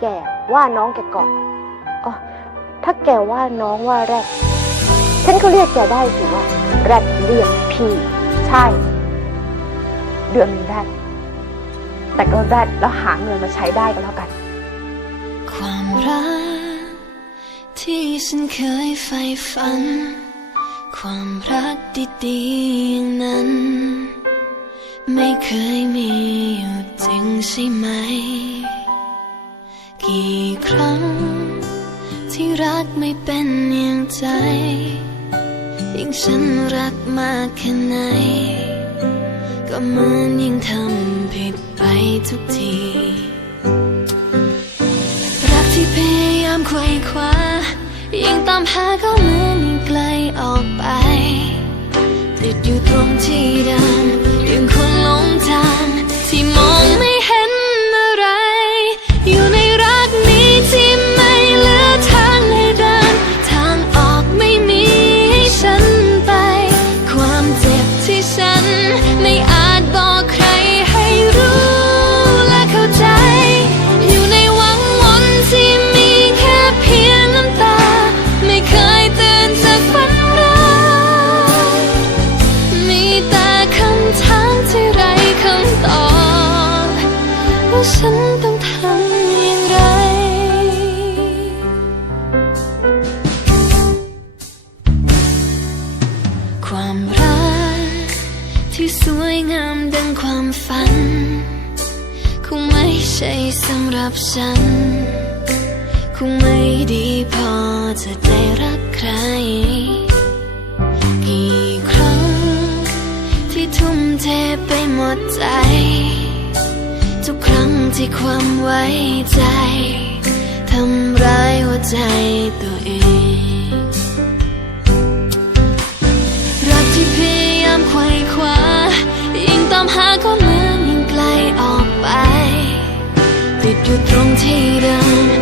แกว่าน้องแกก่อนอ๋อถ้าแกว่าน้องว่าแรดฉันก็เรียกแกได้สิว่าแรดเรียกพี่ ใช่ เดือนแรดแต่ก็แรดแล้วหาเงินมาใช้ได้ก็แล้วกัน ความรัก ที่ฉันเคยใฝ่ฝัน ความรักดีๆนั้น ไม่เคยมีอยู่จริงใช่ไหม กี่ครั้ง ที่รักไม่เป็นอย่างใจ ยิ่งฉันรักมากแค่ไหน ก็เหมือนยิ่งทำผิดไปทุกที รักที่พยายามไขว่คว้า ยิ่งตามหาก็เหมือนยิ่งไกลออกไป ติดอยู่ตรงที่เดิม วยงามดังความฝัน คงไม่ใช่สำหรับฉัน คงไม่ดีพอจะได้รักใคร กี่ครั้ง ที่ทุ่มเทไปหมดใจ ทุกครั้งที่ความไว้ใจ ทำร้ายหัวใจตัวเอง ติดอ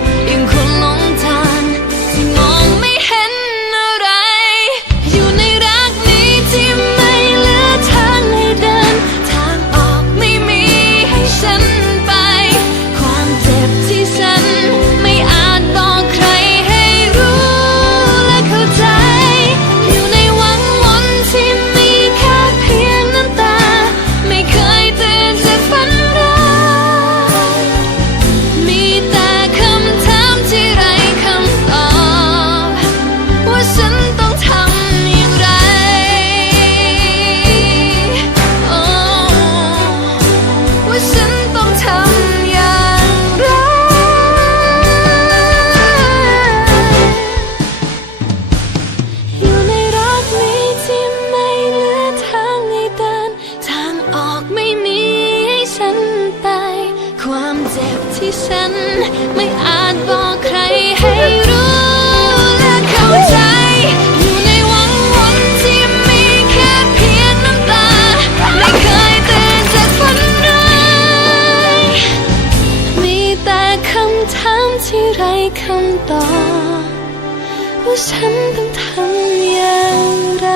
ฉันไม่อาจบอกใครให้รู้และเข้าใจ อยู่ในวงวนที่มีแค่เพียงน้ำตา ไม่เคยตื่นจากฝันร้มีแต่คำถามที่ไร้คำตอบ ว่าฉันต้องทำอย่างไร